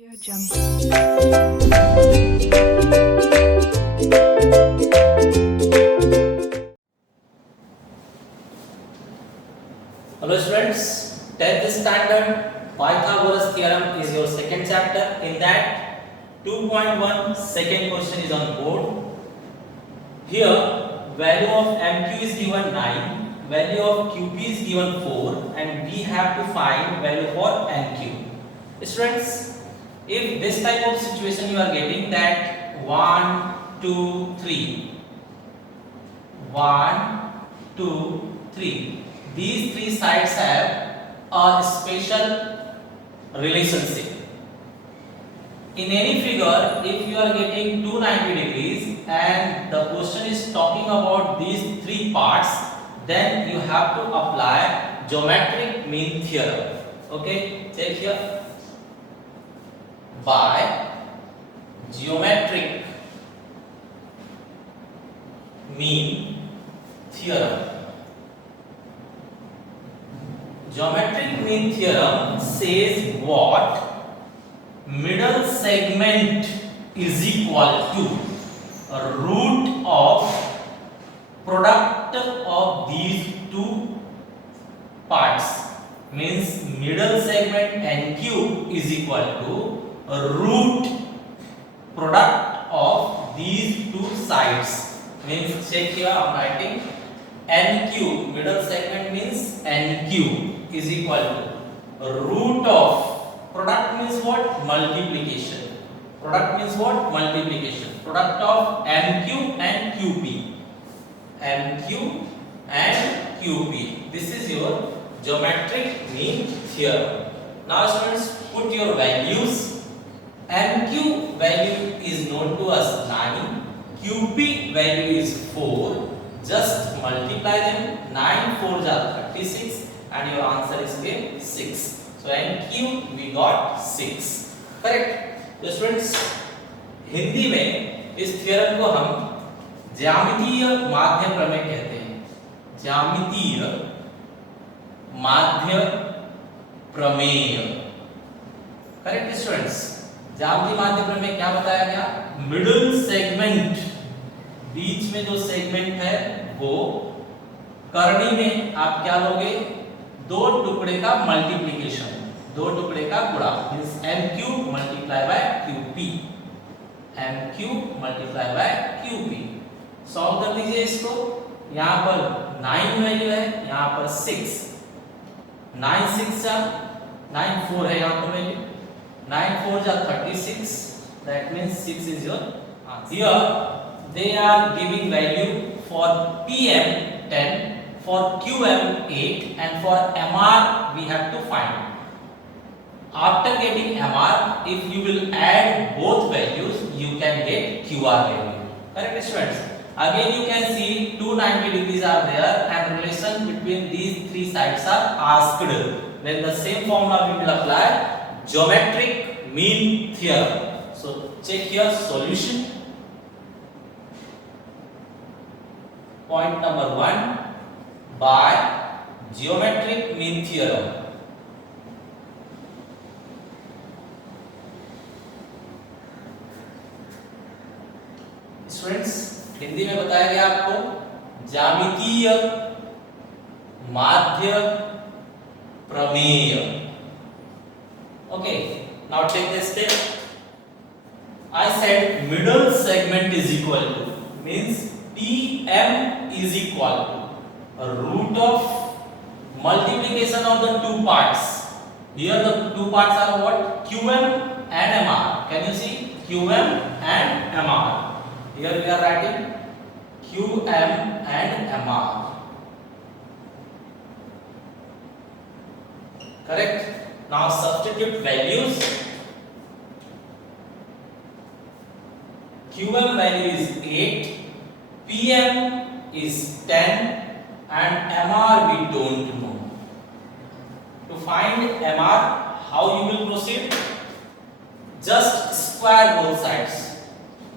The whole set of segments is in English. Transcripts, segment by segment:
Audio Jungle. Hello students, 10th standard Pythagoras theorem is your second chapter. In that 2.1 second question is on board. Here value of MQ is given 9, value of QP is given 4 and we have to find value for NQ. Students, if this type of situation you are getting that 1, 2, 3, 1, 2, 3. These three sides have a special relationship. In any figure, if you are getting 290 degrees and the question is talking about these three parts, then you have to apply geometric mean theorem. Okay, check here. By geometric mean theorem. Geometric mean theorem says what? Middle segment is equal to a root of product of these two parts. Means middle segment NQ is equal to a root product of these two sides. Means check here, I am writing NQ, middle segment means NQ is equal to root of, product means what? Multiplication. Product means what? Multiplication. Product of MQ and QP. MQ and QP. This is your geometric mean theorem. Now students, put your values. MQ value is known to us 9. QP value is 4. Just multiply them. 9 4s are 36 and your answer is came 6. So NQ we got 6. Correct? तो students, Hindi में इस theorem को हम ज्यामितीय माध्य प्रमेय कहते हैं. ज्यामितीय माध्य प्रमेय. Correct students? ज्यामितीय माध्य प्रमेय क्या बताया गया? मिडिल सेगमेंट, बीच में जो सेगमेंट है वो करनी में आप क्या लोगे? दो टुकड़े का मल्टीप्लिकेशन, दो टुकड़े का गुणा. Means MQ multiply by QP. MQ multiply by QP. Solve कर लीजिए इसको. यहाँ पर 9 वैल्यू है, यहाँ पर 6. 9 6 जा 9 4 है यहाँ पर वैल्यू. 9 4 जा 36. That means 6 is your answer. Here they are giving value for PM 10, for QM 8 and for MR we have to find. After getting MR, if you will add both values, you can get QR value. Correct students? Again you can see 290 degrees are there and relation between these three sides are asked. Then the same formula we will apply geometric mean theorem. So check here solution. Point number 1, by geometric mean theorem. Students, Hindi में बताया गया आपको ज्यामितीय माध्य प्रमेय. Okay, now take this step. I said middle segment is equal to, means PM is equal to a root of multiplication of the two parts. Here the two parts are what? QM and MR. Can you see? QM and MR. Here we are writing QM and MR. Correct? Now substitute values. QM value is 8, PM is 10 and MR we don't know. To find MR, how you will proceed? Just square both sides.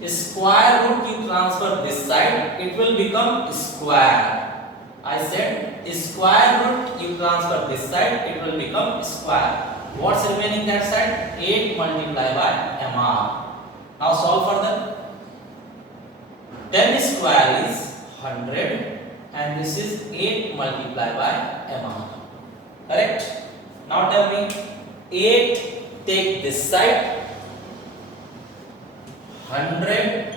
Square root you transfer this side, it will become square. I said square root you transfer this side, it will become square. What's remaining that side? 8 multiplied by MR. Now solve further. 10 square is 100 and this is 8 multiplied by MR. Correct? Now tell me, 8 take this side, 100,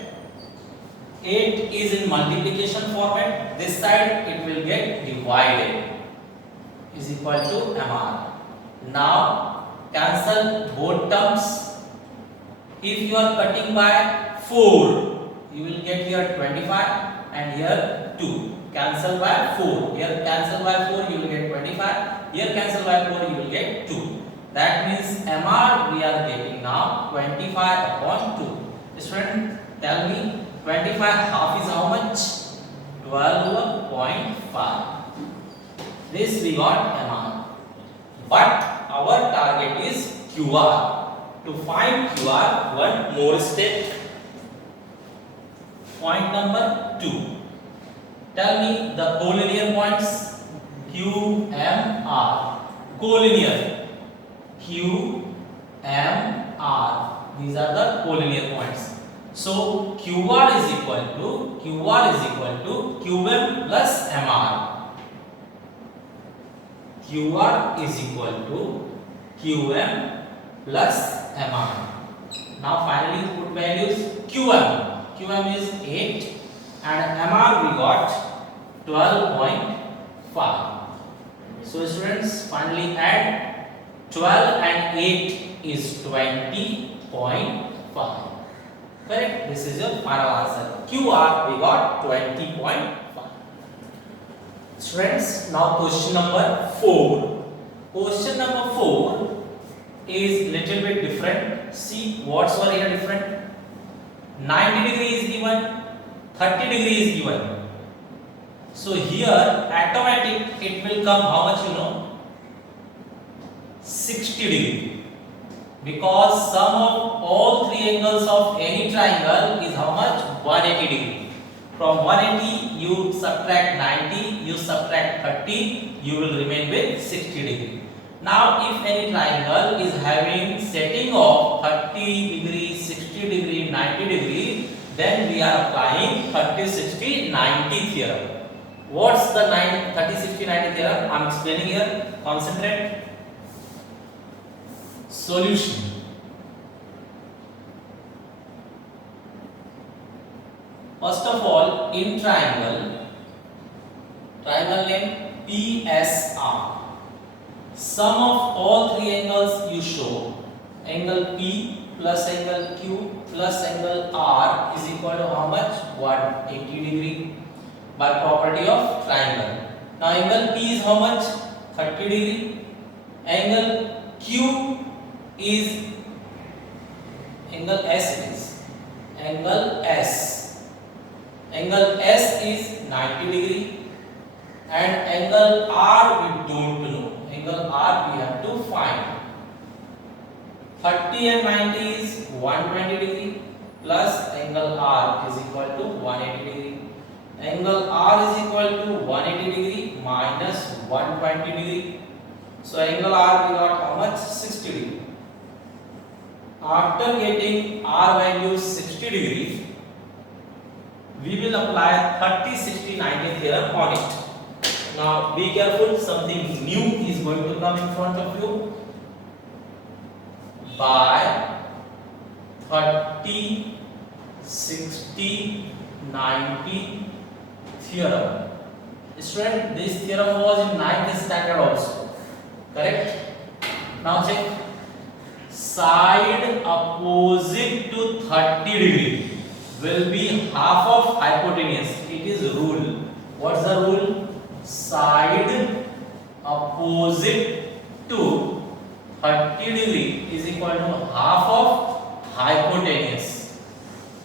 8 is in multiplication format, this side it will get divided, is equal to MR. Now cancel both terms. If you are cutting by 4, you will get here 25 and here 2. Cancel by 4. Here cancel by 4, you will get 25. Here cancel by 4, you will get 2. That means MR we are getting now 25 upon 2. Student, tell me 25 half is how much? 12.5. This we got MR. But our target is QR. To find QR, one more step. Point number 2. Tell me the collinear points. Q, M, R. Collinear. Q, M, R. These are the collinear points. So QR is equal to QM plus MR. QR is equal to QM plus MR. Now finally put values. QM is 8 and MR we got 12.5. So students, finally add 12 and 8 is 20.5. Correct? This is your final answer. QR we got 20.5. Students, now question number 4. Question number 4 is little bit different. See what's were here different. 90 degree is given, 30 degree is given. So here automatic it will come how much, you know? 60 degree. Because sum of all three angles of any triangle is how much? 180 degree. From 180 you subtract 90, you subtract 30, you will remain with 60 degree. Now if any triangle is having setting of 30 degree, 60 degree, 90 degree, then we are applying 30, 60, 90 theorem. What's the 30, 60, 90 theorem? I am explaining here. Concentrate. Solution. First of all, in triangle name PSR. Sum of all three angles you show. Angle P plus angle Q plus angle R is equal to how much? 180 degree by property of triangle. Now angle P is how much? 30 degree. Angle Q is angle S is angle S. Angle S is 90 degree and angle R we don't know. Angle R we have to find. 30 and 90 is 120 degree plus angle R is equal to 180 degree. Angle R is equal to 180 degree minus 120 degree. So angle R we got how much? 60 degree. After getting R value 60 degree, we will apply 30, 60, 90 theorem on it. Now be careful, something new is going to come in front of you. By 30, 60, 90 theorem. Student, this theorem was in 9th standard also. Correct? Now check. Side opposite to 30 degree will be half of hypotenuse. It is rule. What's the rule? Side opposite to 30 degree is equal to half of hypotenuse.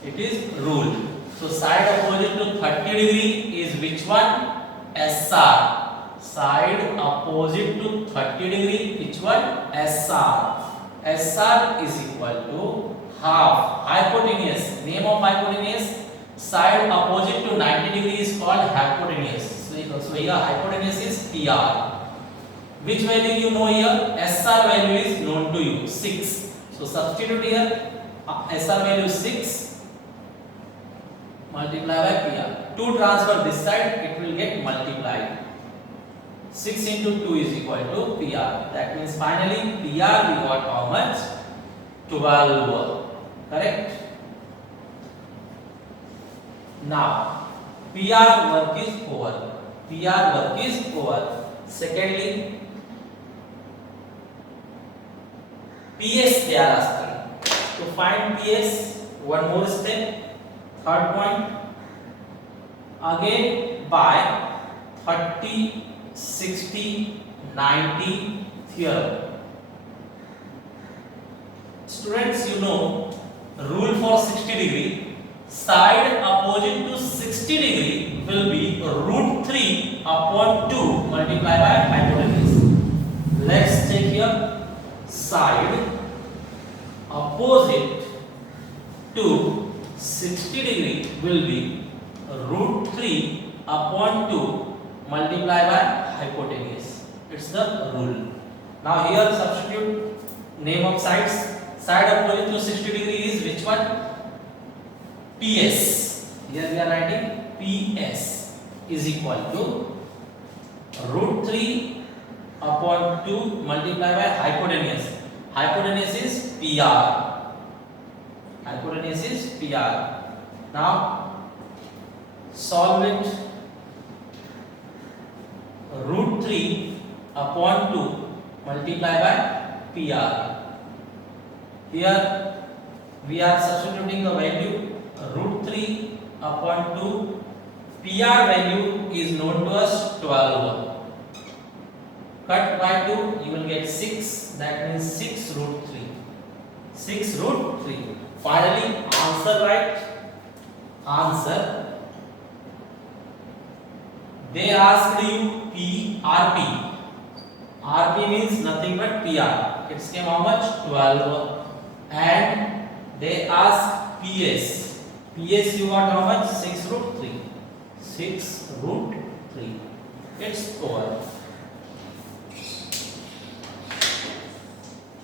It is rule. So side opposite to 30 degree is which one? SR. Side opposite to 30 degree, which one? SR. SR is equal to half hypotenuse. Name of hypotenuse? Side opposite to 90 degree is called hypotenuse. So here hypotenuse is PR. Which value you know here? SR value is known to you, 6. So substitute here, SR value 6 multiply by PR. 2 transfer this side, it will get multiplied. 6 into 2 is equal to PR. That means finally PR we got how much? 12. Correct? Now PR work is over. PR work is over. Secondly, PS they are asking. To find PS, one more step. Third point. Again by 30, 60, 90 theorem. Students, you know rule for 60 degree. Side opposite to 60 degree will be root 3 upon 2 multiplied by hypotenuse. Let's check here. Side opposite to 60 degree will be root 3 upon 2 multiplied by hypotenuse. It's the rule. Now here substitute name of sides. Side opposite to 60 degree is which one? PS. Here we are writing PS is equal to root 3 upon 2 multiplied by hypotenuse. Hypotenuse is PR. Hypotenuse is PR. Now solve it. Root 3 upon 2 multiplied by PR. Here we are substituting the value root 3 upon 2. PR value is known to us 12. Cut by 2 you will get 6. That means 6 root 3. 6 root 3. Finally answer right. Answer. They asked you RP. RP means nothing but PR. It's came how much? 12. And they ask PS. PS you got how much? 6 root 3. 6 root 3. It's over.